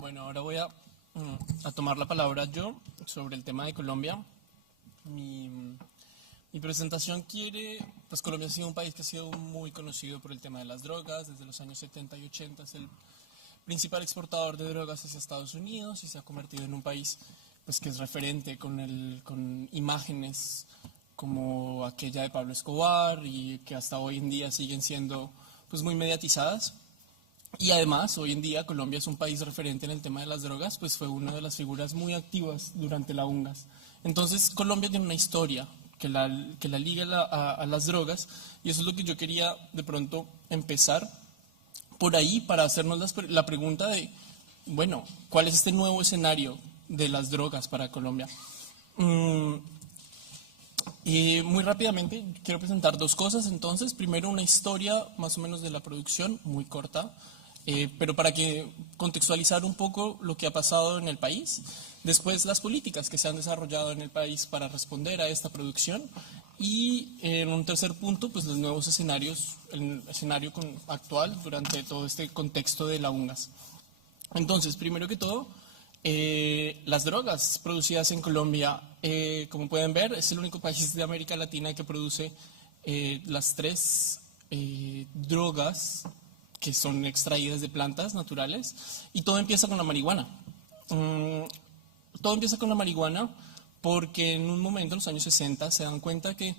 Bueno, ahora voy a tomar la palabra yo sobre el tema de Colombia. Mi presentación pues Colombia ha sido un país que ha sido muy conocido por el tema de las drogas. Desde los años 70 y 80 es el principal exportador de drogas hacia Estados Unidos y se ha convertido en un país pues, que es referente con imágenes como aquella de Pablo Escobar y que hasta hoy en día siguen siendo pues, muy mediatizadas. Y además, hoy en día Colombia es un país referente en el tema de las drogas, pues fue una de las figuras muy activas durante la UNGAS. Entonces, Colombia tiene una historia que la liga a las drogas, y eso es lo que yo quería de pronto empezar por ahí para hacernos la pregunta de, bueno, ¿cuál es este nuevo escenario de las drogas para Colombia? Y muy rápidamente quiero presentar dos cosas. Entonces, primero una historia más o menos de la producción, muy corta, pero para contextualizar un poco lo que ha pasado en el país. Después las políticas que se han desarrollado en el país para responder a esta producción. Y en un tercer punto, pues los nuevos escenarios, el escenario actual durante todo este contexto de la UNGAS. Entonces, primero que todo, las drogas producidas en Colombia, como pueden ver, es el único país de América Latina que produce las tres drogas que son extraídas de plantas naturales, y todo empieza con la marihuana. Todo empieza con la marihuana porque en un momento, en los años 60, se dan cuenta que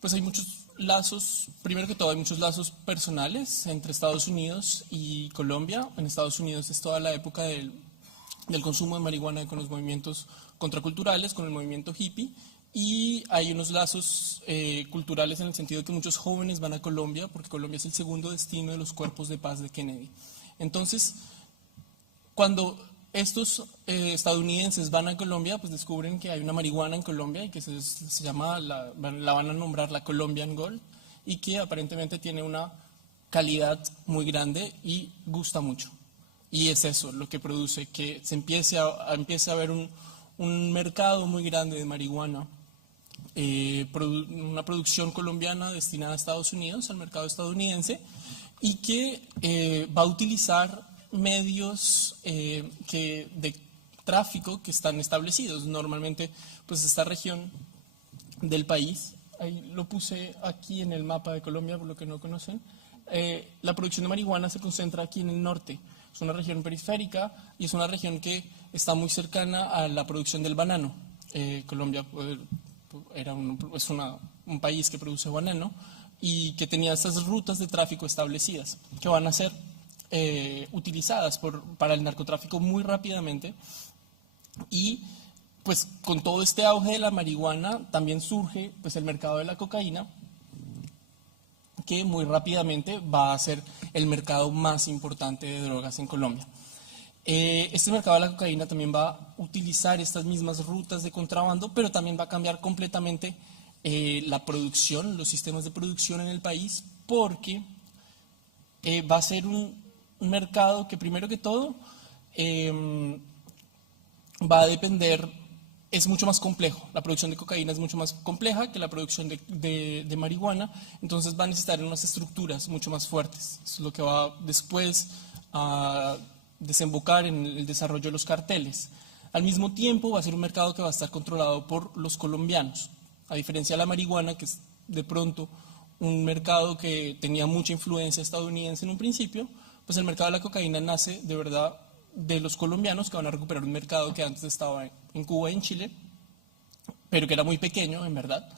pues hay muchos lazos, primero que todo hay muchos lazos personales entre Estados Unidos y Colombia. En Estados Unidos es toda la época del consumo de marihuana con los movimientos contraculturales, con el movimiento hippie, y hay unos lazos culturales en el sentido de que muchos jóvenes van a Colombia, porque Colombia es el segundo destino de los cuerpos de paz de Kennedy. Entonces, cuando estos estadounidenses van a Colombia, pues descubren que hay una marihuana en Colombia y que se llama, la van a nombrar la Colombian Gold, y que aparentemente tiene una calidad muy grande y gusta mucho. Y es eso lo que produce que se empiece a ver un mercado muy grande de marihuana, una producción colombiana destinada a Estados Unidos, al mercado estadounidense, y que va a utilizar medios de tráfico que están establecidos. Normalmente, pues esta región del país, ahí lo puse aquí en el mapa de Colombia, por lo que no conocen, la producción de marihuana se concentra aquí en el norte. Es una región periférica y es una región que está muy cercana a la producción del banano. Colombia es un país que produce banano y que tenía estas rutas de tráfico establecidas que van a ser utilizadas para el narcotráfico muy rápidamente. Y pues con todo este auge de la marihuana también surge pues el mercado de la cocaína, que muy rápidamente va a ser el mercado más importante de drogas en Colombia. Este mercado de la cocaína también va a utilizar estas mismas rutas de contrabando, pero también va a cambiar completamente la producción, los sistemas de producción en el país, porque va a ser un mercado que primero que todo va a depender, es mucho más complejo. La producción de cocaína es mucho más compleja que la producción de marihuana, entonces va a necesitar unas estructuras mucho más fuertes. Eso es lo que va después a desembocar en el desarrollo de los carteles. Al mismo tiempo va a ser un mercado que va a estar controlado por los colombianos, a diferencia de la marihuana, que es de pronto un mercado que tenía mucha influencia estadounidense en un principio. Pues el mercado de la cocaína nace de verdad de los colombianos, que van a recuperar un mercado que antes estaba en Cuba y en Chile, pero que era muy pequeño en verdad,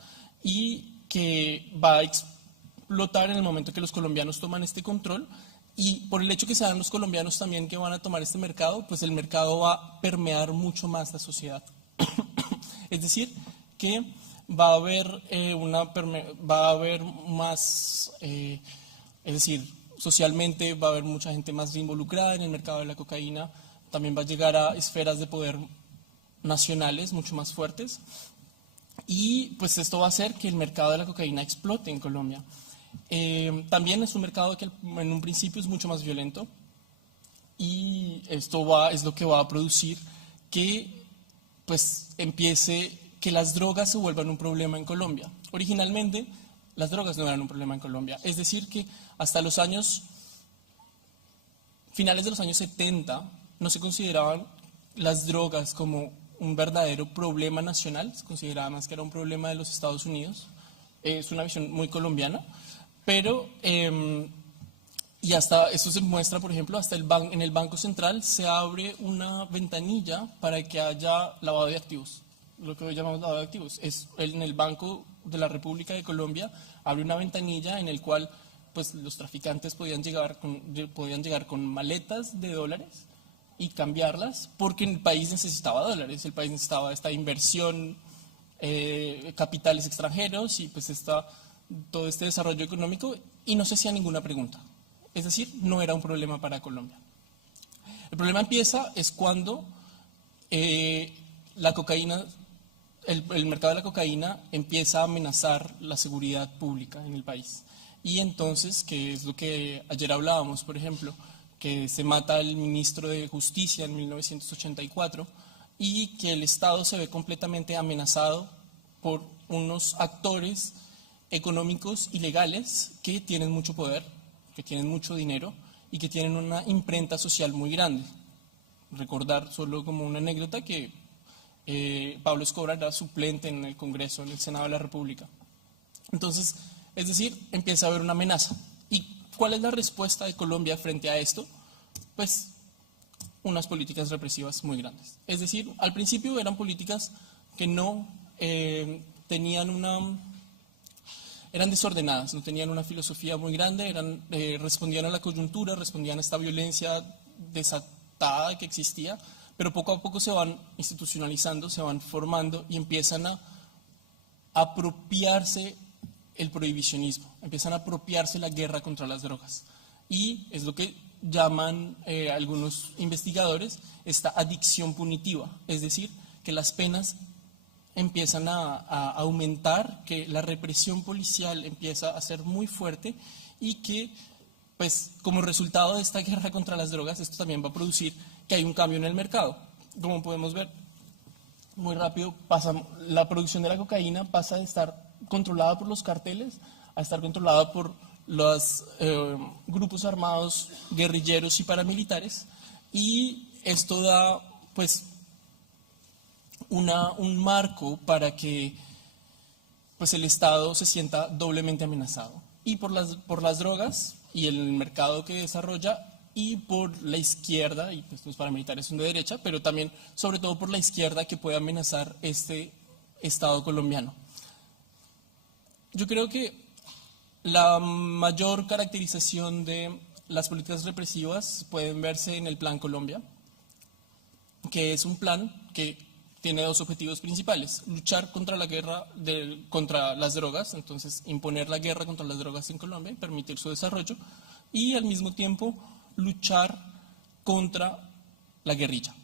y que va a explotar en el momento que los colombianos toman este control. Y por el hecho que sean los colombianos también que van a tomar este mercado, pues el mercado va a permear mucho más la sociedad. Es decir, que va a haber más, es decir, socialmente va a haber mucha gente más involucrada en el mercado de la cocaína, también va a llegar a esferas de poder nacionales mucho más fuertes, y pues esto va a hacer que el mercado de la cocaína explote en Colombia. También es un mercado que en un principio es mucho más violento, y esto es lo que va a producir que pues que las drogas se vuelvan un problema en Colombia. Originalmente las drogas no eran un problema en Colombia, es decir que hasta finales de los años 70 no se consideraban las drogas como un verdadero problema nacional, se consideraba más que era un problema de los Estados Unidos. Es una visión muy colombiana, pero y hasta eso se muestra, por ejemplo, hasta en el Banco Central se abre una ventanilla para que haya lavado de activos. Lo que hoy llamamos lavado de activos es en el Banco de la República de Colombia abre una ventanilla en el cual pues los traficantes podían llegar con maletas de dólares y cambiarlas porque el país necesitaba dólares, el país necesitaba esta inversión, capitales extranjeros y pues todo este desarrollo económico, y no se hacía ninguna pregunta. Es decir, no era un problema para Colombia. El problema empieza es cuando la cocaína, el mercado de la cocaína empieza a amenazar la seguridad pública en el país. Y entonces, que es lo que ayer hablábamos, por ejemplo, que se mata al ministro de Justicia en 1984 y que el Estado se ve completamente amenazado por unos actores económicos y legales que tienen mucho poder, que tienen mucho dinero y que tienen una imprenta social muy grande. Recordar solo como una anécdota que Pablo Escobar era suplente en el Congreso, en el Senado de la República. Entonces, es decir, empieza a haber una amenaza. ¿Y cuál es la respuesta de Colombia frente a esto? Pues unas políticas represivas muy grandes. Es decir, al principio eran políticas que no eran desordenadas, no tenían una filosofía muy grande, respondían a la coyuntura, respondían a esta violencia desatada que existía, pero poco a poco se van institucionalizando, se van formando y empiezan a apropiarse el prohibicionismo, empiezan a apropiarse la guerra contra las drogas. Y es lo que llaman algunos investigadores esta adicción punitiva, es decir, que las penas empiezan a aumentar, que la represión policial empieza a ser muy fuerte y que, pues, como resultado de esta guerra contra las drogas, esto también va a producir que hay un cambio en el mercado. Como podemos ver, muy rápido la producción de la cocaína pasa de estar controlada por los carteles a estar controlada por los grupos armados, guerrilleros y paramilitares, y esto da, pues, un marco para que pues, el Estado se sienta doblemente amenazado. Y por las drogas y el mercado que desarrolla, y por la izquierda, y pues los paramilitares son de derecha, pero también, sobre todo, por la izquierda que puede amenazar este Estado colombiano. Yo creo que la mayor caracterización de las políticas represivas pueden verse en el Plan Colombia, que es un plan que tiene dos objetivos principales: luchar contra la guerra contra las drogas, entonces imponer la guerra contra las drogas en Colombia y permitir su desarrollo, y al mismo tiempo luchar contra la guerrilla.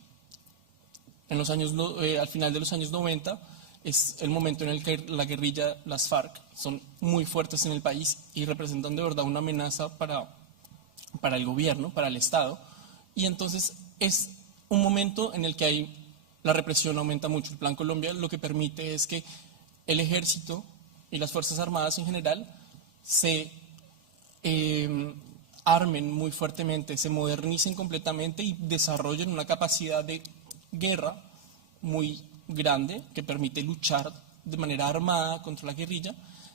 Al final de los años 90 es el momento en el que la guerrilla, las FARC, son muy fuertes en el país y representan de verdad una amenaza para el gobierno, para el Estado, y entonces es un momento en el que la represión aumenta mucho. El Plan Colombia lo que permite es que el ejército y las Fuerzas Armadas en general se armen muy fuertemente, se modernicen completamente y desarrollen una capacidad de guerra muy grande que permite luchar de manera armada contra la guerrilla,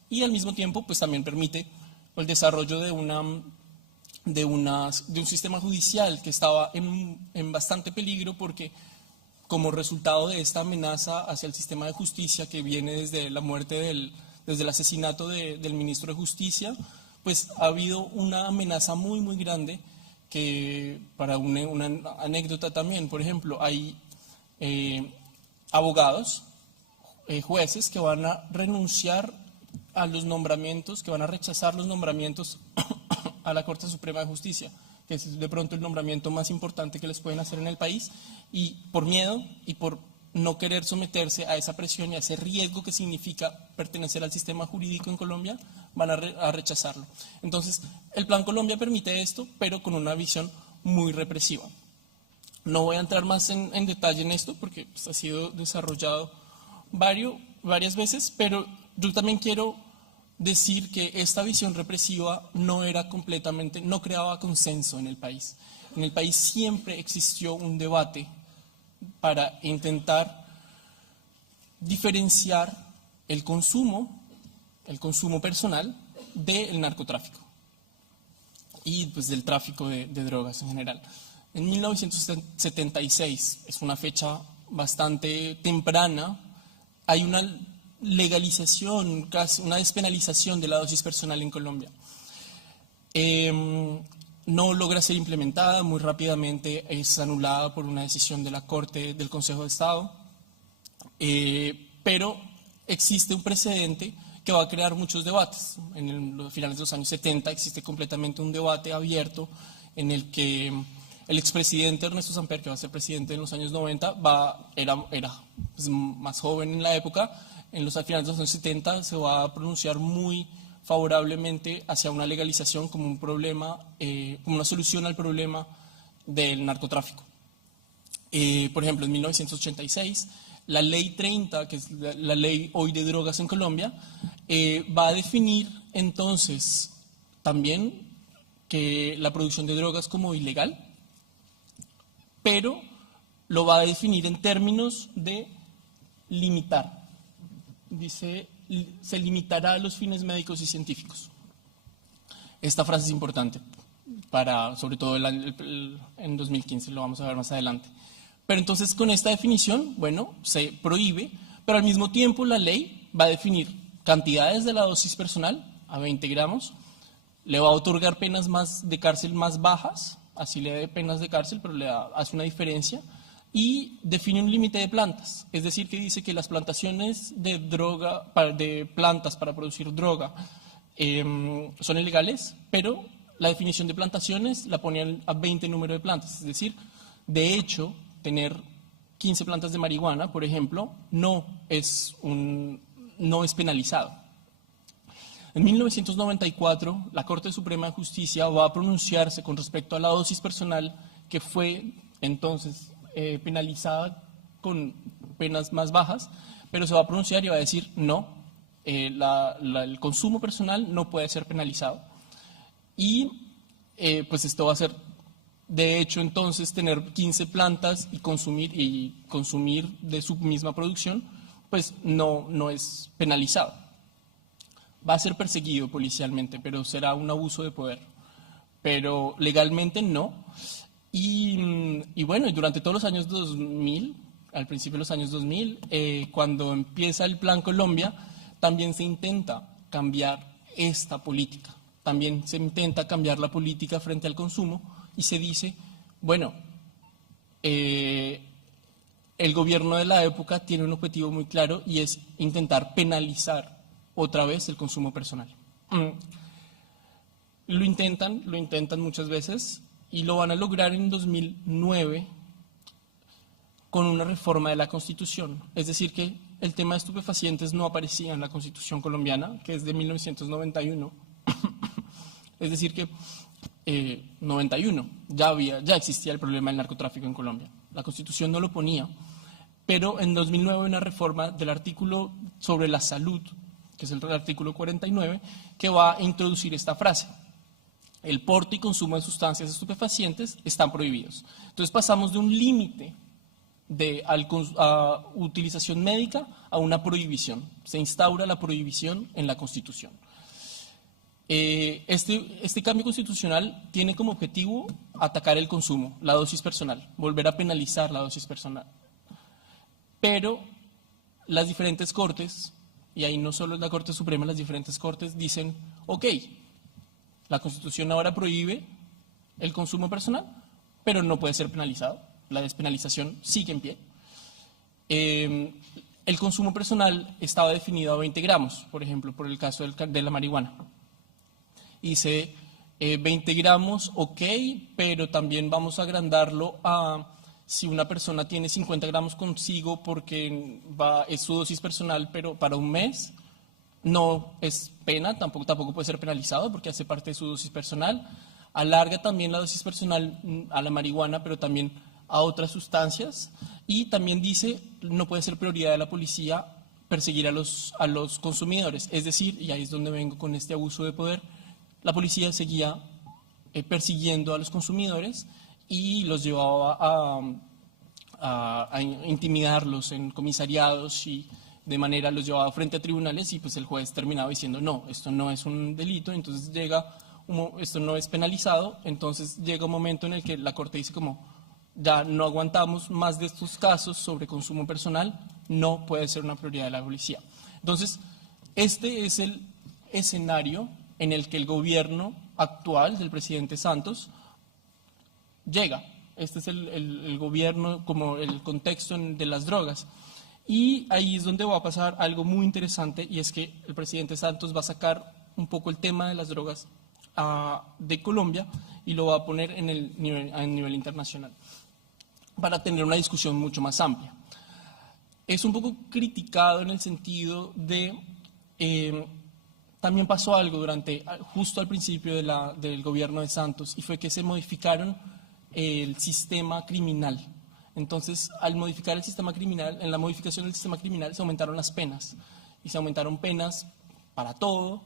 y al mismo tiempo pues también permite el desarrollo de un sistema judicial que estaba en bastante peligro, porque como resultado de esta amenaza hacia el sistema de justicia que viene desde la muerte desde el asesinato del ministro de Justicia, pues ha habido una amenaza muy, muy grande que, para una anécdota también, por ejemplo, hay abogados, jueces que van a renunciar a los nombramientos, que van a rechazar los nombramientos a la Corte Suprema de Justicia, que es de pronto el nombramiento más importante que les pueden hacer en el país, y por miedo y por no querer someterse a esa presión y a ese riesgo que significa pertenecer al sistema jurídico en Colombia, van a rechazarlo. Entonces, el Plan Colombia permite esto, pero con una visión muy represiva. No voy a entrar más en detalle en esto porque pues, ha sido desarrollado varias veces, pero yo también quiero decir que esta visión represiva no creaba consenso en el país. En el país siempre existió un debate para intentar diferenciar el consumo personal del narcotráfico y pues del tráfico de drogas en general. En 1976, es una fecha bastante temprana, hay una legalización, casi una despenalización de la dosis personal en Colombia. No logra ser implementada, muy rápidamente es anulada por una decisión de la Corte del Consejo de Estado, pero existe un precedente que va a crear muchos debates. En los finales de los años 70 existe completamente un debate abierto en el que el expresidente Ernesto Samper, que va a ser presidente en los años 90, era pues, más joven en la época. En los finales de los años 70 se va a pronunciar muy favorablemente hacia una legalización como un problema, como una solución al problema del narcotráfico. Por ejemplo, en 1986, la Ley 30, que es la ley hoy de drogas en Colombia, va a definir entonces también que la producción de drogas como ilegal, pero lo va a definir en términos de limitar. Dice, se limitará a los fines médicos y científicos. Esta frase es importante, sobre todo en 2015, lo vamos a ver más adelante. Pero entonces con esta definición, bueno, se prohíbe, pero al mismo tiempo la ley va a definir cantidades de la dosis personal a 20 gramos, le va a otorgar penas de cárcel más bajas, así le da penas de cárcel, pero hace una diferencia, y define un límite de plantas, es decir, que dice que las plantaciones de plantas para producir droga son ilegales, pero la definición de plantaciones la ponían a 20 número de plantas, es decir, de hecho, tener 15 plantas de marihuana, por ejemplo, no es penalizado. En 1994, la Corte Suprema de Justicia va a pronunciarse con respecto a la dosis personal que fue entonces penalizada con penas más bajas, pero se va a pronunciar y va a decir no, el consumo personal no puede ser penalizado. Y pues esto va a ser, de hecho, entonces tener 15 plantas y consumir de su misma producción, pues no es penalizado. Va a ser perseguido policialmente, pero será un abuso de poder. Pero legalmente no. Y bueno, y durante todos los años 2000, al principio de los años 2000, cuando empieza el Plan Colombia, también se intenta cambiar esta política. También se intenta cambiar la política frente al consumo y se dice, bueno, el gobierno de la época tiene un objetivo muy claro y es intentar penalizar otra vez el consumo personal. Lo intentan muchas veces y lo van a lograr en 2009 con una reforma de la Constitución. Es decir, que el tema de estupefacientes no aparecía en la Constitución colombiana, que es de 1991. Es decir, que 91 ya existía el problema del narcotráfico en Colombia. La Constitución no lo ponía, pero en 2009 una reforma del artículo sobre la salud, que es el artículo 49, que va a introducir esta frase. El porte y consumo de sustancias estupefacientes están prohibidos. Entonces pasamos de un límite a utilización médica a una prohibición. Se instaura la prohibición en la Constitución. Este cambio constitucional tiene como objetivo atacar el consumo, la dosis personal, volver a penalizar la dosis personal. Pero las diferentes cortes, y ahí no solo es la Corte Suprema, las diferentes cortes dicen, ok, la Constitución ahora prohíbe el consumo personal, pero no puede ser penalizado. La despenalización sigue en pie. El consumo personal estaba definido a 20 gramos, por ejemplo, por el caso de la marihuana. Dice 20 gramos, ok, pero también vamos a agrandarlo a si una persona tiene 50 gramos consigo porque es su dosis personal, pero para un mes, no es pena, tampoco puede ser penalizado porque hace parte de su dosis personal. Alarga también la dosis personal a la marihuana, pero también a otras sustancias. Y también dice, no puede ser prioridad de la policía perseguir a los consumidores. Es decir, y ahí es donde vengo con este abuso de poder, la policía seguía persiguiendo a los consumidores y los llevaba a intimidarlos en comisariados y de manera los llevaba frente a tribunales y pues el juez terminaba diciendo no, esto no es un delito, entonces esto no es penalizado, entonces llega un momento en el que la Corte dice como ya no aguantamos más de estos casos sobre consumo personal, no puede ser una prioridad de la policía. Entonces, este es el escenario en el que el gobierno actual del presidente Santos llega. Este es el gobierno como el contexto de las drogas. Y ahí es donde va a pasar algo muy interesante y es que el presidente Santos va a sacar un poco el tema de las drogas de Colombia y lo va a poner a nivel internacional para tener una discusión mucho más amplia. Es un poco criticado en el sentido de, también pasó algo justo al principio del gobierno de Santos y fue que se modificaron el sistema criminal. Entonces, al modificar el sistema criminal, en la modificación del sistema criminal se aumentaron las penas y se aumentaron penas para todo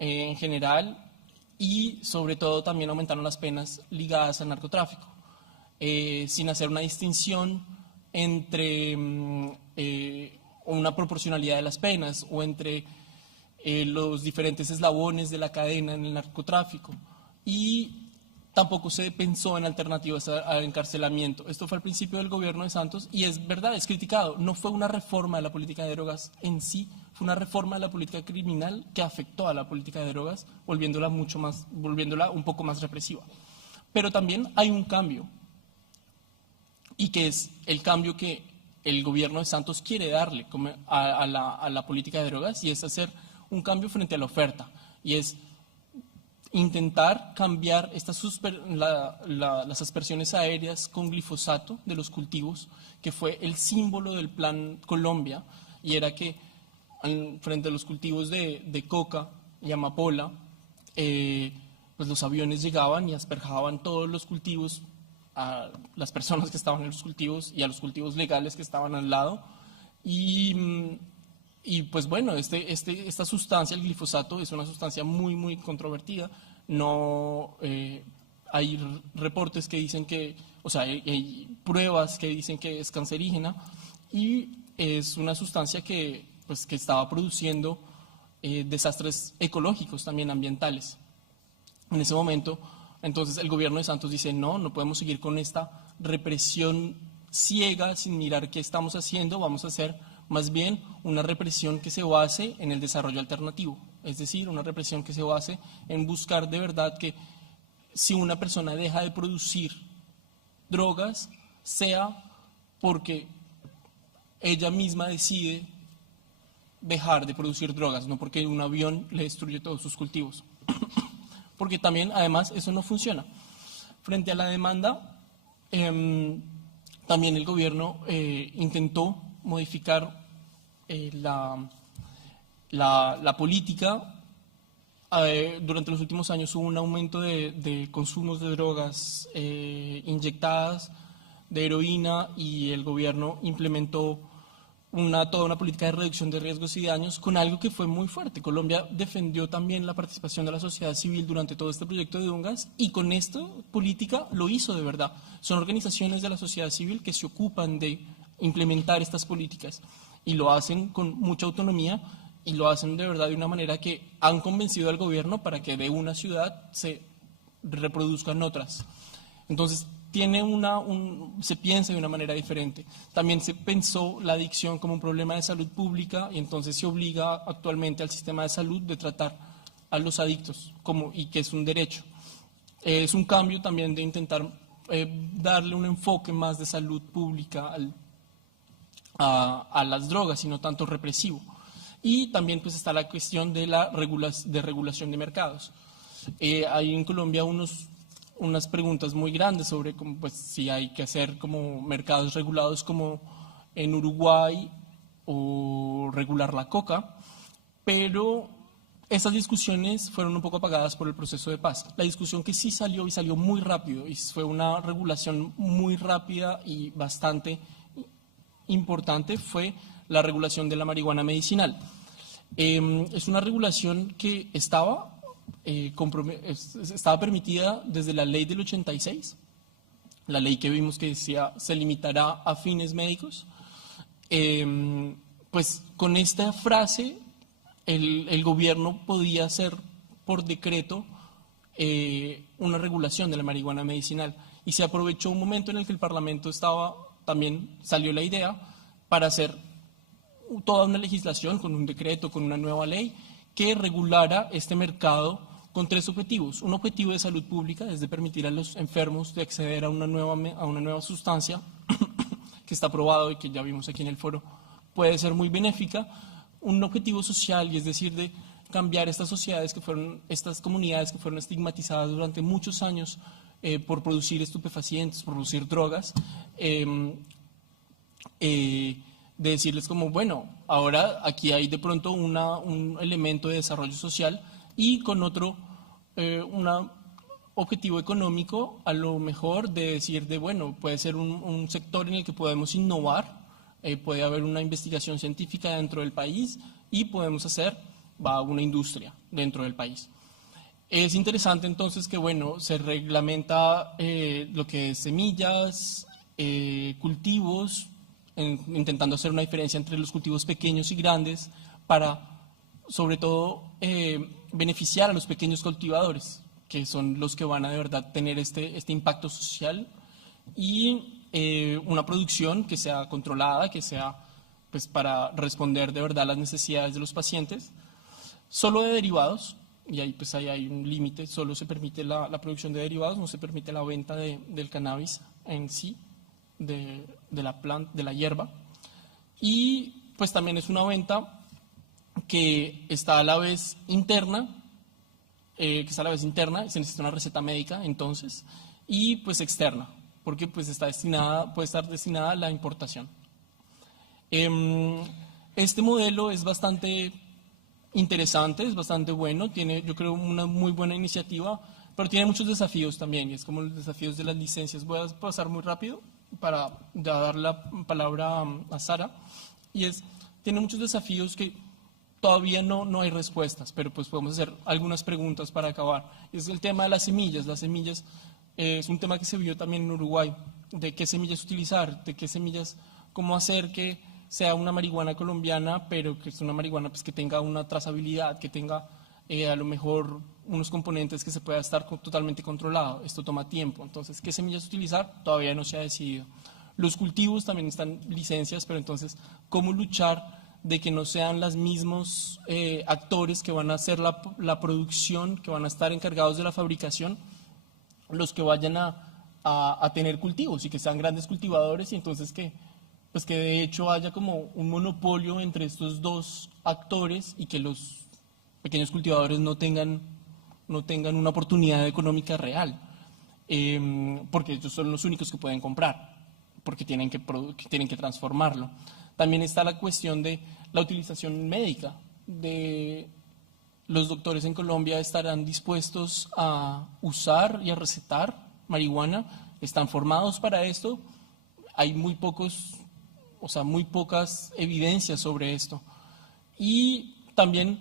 en general y sobre todo también aumentaron las penas ligadas al narcotráfico, sin hacer una distinción entre una proporcionalidad de las penas o entre los diferentes eslabones de la cadena en el narcotráfico. Y tampoco se pensó en alternativas al encarcelamiento. Esto fue al principio del gobierno de Santos y es verdad, es criticado. No fue una reforma de la política de drogas en sí, fue una reforma de la política criminal que afectó a la política de drogas, volviéndola un poco más represiva. Pero también hay un cambio, y que es el cambio que el gobierno de Santos quiere darle a la política de drogas, y es hacer un cambio frente a la oferta, y es intentar cambiar las aspersiones aéreas con glifosato de los cultivos, que fue el símbolo del Plan Colombia, y era que frente a los cultivos de coca y amapola, pues los aviones llegaban y asperjaban todos los cultivos a las personas que estaban en los cultivos y a los cultivos legales que estaban al lado. Y pues bueno, esta sustancia, el glifosato, es una sustancia muy, muy controvertida. No hay reportes que dicen que, o sea, hay pruebas que dicen que es cancerígena y es una sustancia que estaba produciendo desastres ecológicos, también ambientales. En ese momento, entonces el gobierno de Santos dice, no podemos seguir con esta represión ciega sin mirar qué estamos haciendo, vamos a hacer más bien una represión que se base en el desarrollo alternativo, es decir, una represión que se base en buscar de verdad que si una persona deja de producir drogas, sea porque ella misma decide dejar de producir drogas, no porque un avión le destruye todos sus cultivos. Porque también, además, eso no funciona. Frente a la demanda, también el gobierno intentó modificar la política. Durante los últimos años hubo un aumento de consumos de drogas inyectadas, de heroína, y el gobierno implementó toda una política de reducción de riesgos y daños con algo que fue muy fuerte. Colombia defendió también la participación de la sociedad civil durante todo este proyecto de Dungas y con esta política lo hizo de verdad. Son organizaciones de la sociedad civil que se ocupan de implementar estas políticas y lo hacen con mucha autonomía y lo hacen de verdad de una manera que han convencido al gobierno para que de una ciudad se reproduzcan otras. Entonces, se piensa de una manera diferente. También se pensó la adicción como un problema de salud pública y entonces se obliga actualmente al sistema de salud de tratar a los adictos y que es un derecho. Es un cambio también de intentar darle un enfoque más de salud pública a las drogas y no tanto represivo. Y también pues está la cuestión de regulación de mercados. Hay en Colombia unas preguntas muy grandes sobre si hay que hacer como mercados regulados como en Uruguay o regular la coca, pero esas discusiones fueron un poco apagadas por el proceso de paz. La discusión que sí salió y salió muy rápido y fue una regulación muy rápida y bastante importante fue la regulación de la marihuana medicinal. Es una regulación que estaba permitida desde la ley del 86 la ley que vimos que decía se limitará a fines médicos, pues con esta frase el gobierno podía hacer por decreto una regulación de la marihuana medicinal, y se aprovechó un momento en el que el Parlamento estaba, también salió la idea para hacer toda una legislación con un decreto, con una nueva ley que regulara este mercado con tres objetivos. Un objetivo de salud pública, es de permitir a los enfermos de acceder a una nueva sustancia que está aprobado y que ya vimos aquí en el foro, puede ser muy benéfica. Un objetivo social, y es decir, de cambiar estas sociedades estas comunidades que fueron estigmatizadas durante muchos años por producir estupefacientes, por producir drogas, de decirles como, bueno, ahora aquí hay de pronto un elemento de desarrollo social y con otro objetivo económico, a lo mejor de decir de, bueno, puede ser un sector en el que podemos innovar, puede haber una investigación científica dentro del país y podemos hacer una industria dentro del país. Es interesante entonces que, bueno, se reglamenta lo que es semillas, cultivos, intentando hacer una diferencia entre los cultivos pequeños y grandes para, sobre todo, beneficiar a los pequeños cultivadores, que son los que van a de verdad tener este impacto social, y una producción que sea controlada, que sea pues para responder de verdad a las necesidades de los pacientes, solo de derivados, y ahí pues ahí hay un límite, solo se permite la producción de derivados, no se permite la venta del cannabis en sí, de la hierba, y pues también es una venta que está a la vez interna, se necesita una receta médica entonces, y pues externa, porque pues puede estar destinada a la importación. Este modelo es bastante interesante, es bastante bueno, tiene, yo creo, una muy buena iniciativa, pero tiene muchos desafíos también, y es como los desafíos de las licencias. Voy a pasar muy rápido para dar la palabra a Sara, y tiene muchos desafíos que todavía no hay respuestas, pero pues podemos hacer algunas preguntas para acabar. Es el tema de las semillas. Las semillas es un tema que se vio también en Uruguay, de qué semillas utilizar, de qué semillas, cómo hacer que sea una marihuana colombiana, pero que es una marihuana pues, que tenga una trazabilidad, que tenga a lo mejor unos componentes que se pueda estar totalmente controlado. Esto toma tiempo. Entonces, ¿qué semillas utilizar? Todavía no se ha decidido. Los cultivos también están licencias, pero entonces, ¿cómo luchar de que no sean los mismos actores que van a hacer la producción, que van a estar encargados de la fabricación, los que vayan a tener cultivos y que sean grandes cultivadores, y entonces pues que de hecho haya como un monopolio entre estos dos actores y que los pequeños cultivadores no tengan una oportunidad económica real, porque ellos son los únicos que pueden comprar, porque tienen que transformarlo. También está la cuestión de la utilización médica. Los doctores en Colombia estarán dispuestos a usar y a recetar marihuana, están formados para esto, hay muy pocas evidencias sobre esto. Y también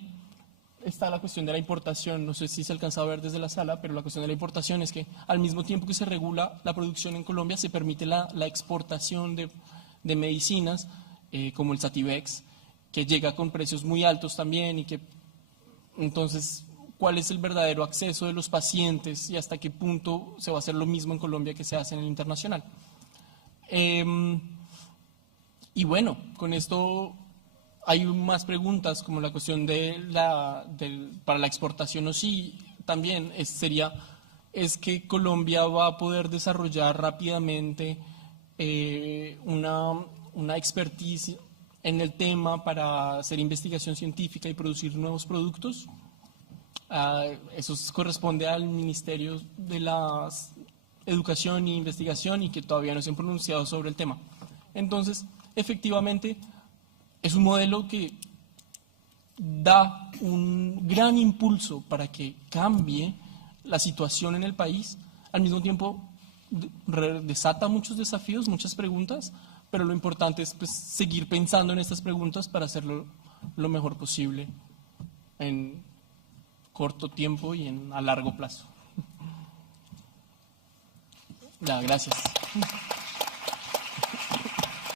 está la cuestión de la importación, no sé si se alcanza a ver desde la sala, pero la cuestión de la importación es que al mismo tiempo que se regula la producción en Colombia, se permite la exportación de medicinas, como el Sativex, que llega con precios muy altos también, y que entonces, ¿cuál es el verdadero acceso de los pacientes y hasta qué punto se va a hacer lo mismo en Colombia que se hace en el internacional? Y bueno, con esto hay más preguntas, como la cuestión para la exportación o sí, también es que Colombia va a poder desarrollar rápidamente una expertise en el tema para hacer investigación científica y producir nuevos productos. Eso corresponde al Ministerio de la Educación e Investigación, y que todavía no se han pronunciado sobre el tema. Entonces, efectivamente, es un modelo que da un gran impulso para que cambie la situación en el país. Al mismo tiempo, desata muchos desafíos, muchas preguntas, pero lo importante es pues, seguir pensando en estas preguntas para hacerlo lo mejor posible en corto tiempo y a largo plazo. Gracias.